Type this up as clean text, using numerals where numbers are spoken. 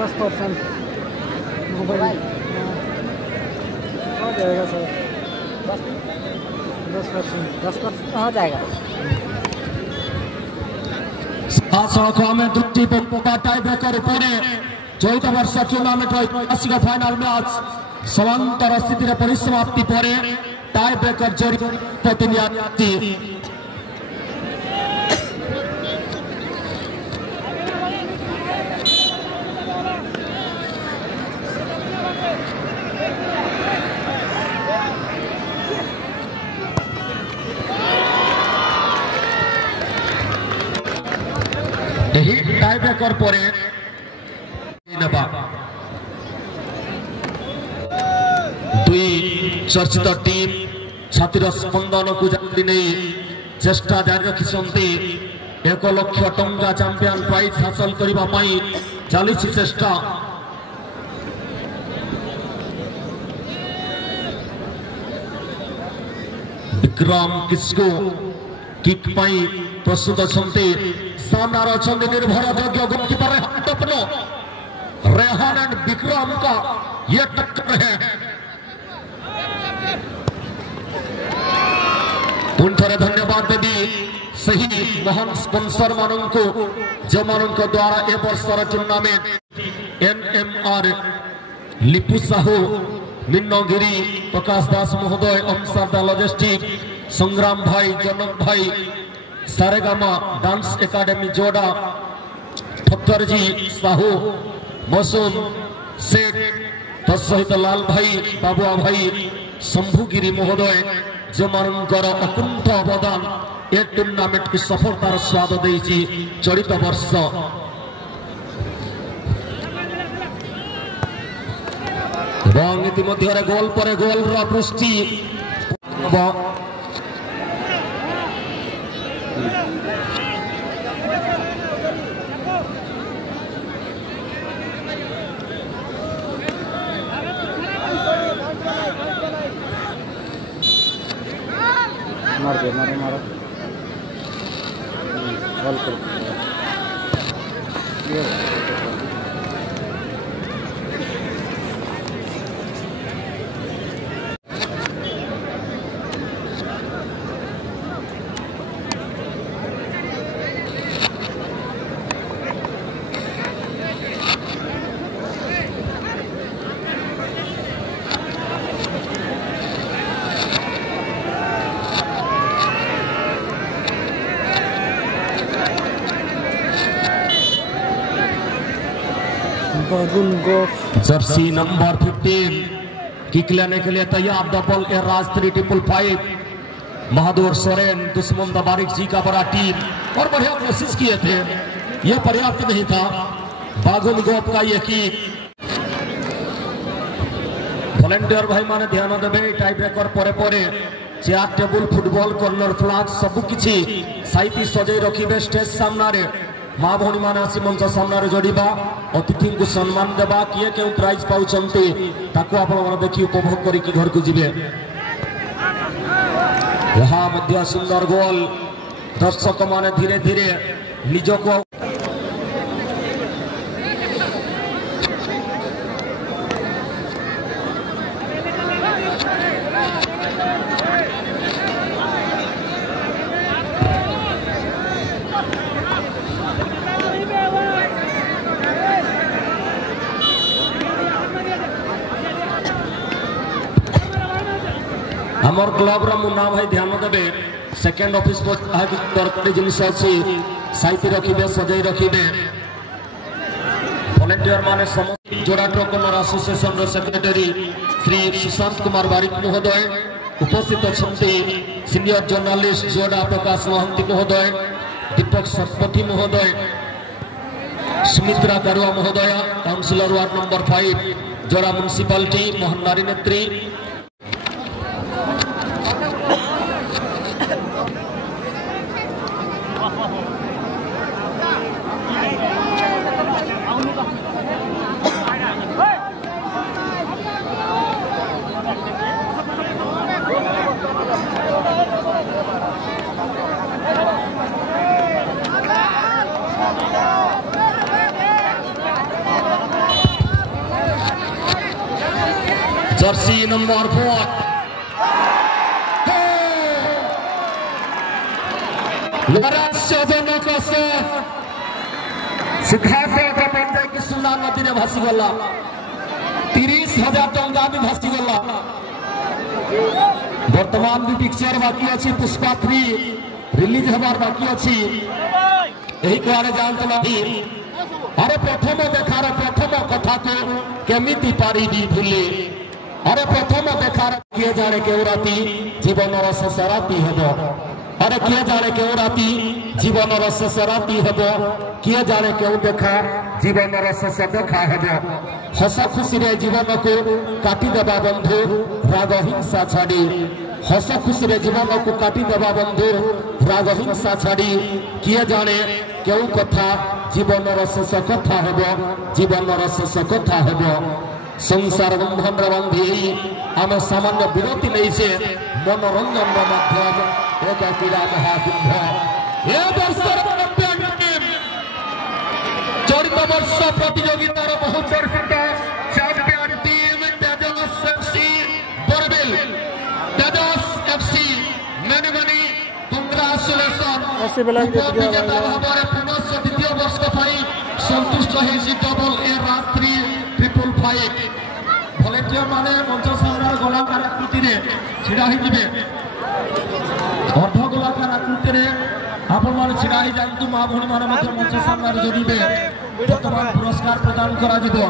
10% mobile हो जाएगा sir 10% हो जाएगा। दुटी टाई ब्रेकर उपरे 14 वर्ष टूर्नामेंट ऐतिहासिक फाइनाल मैच समांतर स्थिति परिसमाप्ति पर टाई ब्रेकर जरी प्रतिनिधि टाई ब्रेकर पर दुई चर्चित टीम छातिर स्पंदन को जारी नहीं चेष्टा जारी रखिछन्ति 1 लाख टंका चैंपियन प्राइज हासिल करने चली चेष्टा विक्रम किसको किक प्रस्तुत छन्ति सामना रचन्ति निर्भर योग्य गोलकीपर रेहान एंड विक्रम का ये टक्कर है। पुनः धन्यवाद देवी सही महान स्पॉन्सर मानों को जो मानों द्वारा ए वर्षर टूर्नामेंट एनएमआर लिपु साहू मिन्नगिरी प्रकाश दास महोदय अंसारदा लॉजिस्टिक संग्राम भाई जनक भाई सारेगामा डांस एकेडमी जोड़ा फक्करजी साहू मसूम शेख तत्सहित लाल भाई बाबुआ भाई शंभुगिरी महोदय जो मानकर अकुंठ अवदान ए टूर्नामेंट की सफलतार स्वाद देछि चलित वर्ष इतिमध्य गोल पर गोल पृष्टि मारो बॉल कर जर्सी नंबर 15 किक लेने के लिए तैयार डबल ए राज 355 बहादुर सोरेन दुश्मन बारिक जी का बड़ा टीम और बढ़िया कोशिश किए थे यह पर्याप्त नहीं था। बागुन गोप का ये किक वॉलंटियर भाई माने ध्यान देवे टाई ब्रेकर परे परे chair table football corner flag सब किछि साइती सजै रखिबे स्टेज सामने माँ भौणी मैंने आसी मंच सामने जोड़ा अतिथि को सम्मान देवा किए क्यों प्राइज पाँच आप देखिए उपभोग करके घर को जीवे। यहाँ सुंदर गोल दर्शक माने धीरे धीरे निज को हमर क्लब रा मुन्ना भाई ध्यान देवे सेकेंड ऑफिस तरकारी जिनस अच्छी साइती रखिबे सजाई रखिबे वॉलंटियर माने समस्त Joda truck owner association secretary Shri Sushant Kumar Barik महोदय उपस्थित अच्छे सीनियर जर्नलिस्ट जोड़ा प्रकाश महांती महोदय दीपक शतपथी महोदय सुमित्रा कारुआ महोदय काउंसिलर वार्ड नंबर 5 जोड़ा म्युनिसिपालिटी मोहन नारी नेत्री জার্সি নম্বর 4 লড়াইজনক সিদ্ধার্থ পঞ্চায়েত সুন্দর নদীরে ভাসিগলা 30,000 টঙ্কা भी ভাসিগলা বর্তমান भी पिक्चर बाकी अच्छी पुष्पा 3 रिलीज हबार बाकी अच्छी यही कहने जानते नहीं अरे प्रथम देखार प्रथम कथा को केमिति पारिबी भूले अरे प्रथम देखार किए जाने केउ राति जीवन शेष राति हेब अरे किए जाने केउ राति जीवन शेष राति हेब किए जाने केउ देखा जीवन शेष देखा हेब हस खुशी रे जीवन को काटी देबा बंधु राग हिंसा छाड़ी हस खुशी रे जीवन को काटी देबा बंधु राग हिंसा छाड़ी किए जाने केउ कथा जीवन शेष कथा हेब जीवन शेष कथा हेब संसार बंधन बांधि आम सामान्य विरति नहीं से मनोरंजन माध्यम एक क्रीड़ा महाकुंभ चलित वर्ष प्रतियोगितार बहु चर्चित चैंपियन टीम तेजस एफसी बोरवेल तेजस एफसी मेनी मेनी कंग्रेचुलेशन विजेता भाव पुनः द्वितीय वर्ष संतुष्ट होती डबल ए रात्रि 555 भलेंटियर माने मंच सामने गोलाकार आकृति रे छिड़ा ही जिबे अर्ध गोलाकार आकृति रे आपण माने छिड़ा ही जानतु मां भणी माने मंच सामने जोड़िबे वर्तमान पुरस्कार प्रदान करा जिवो।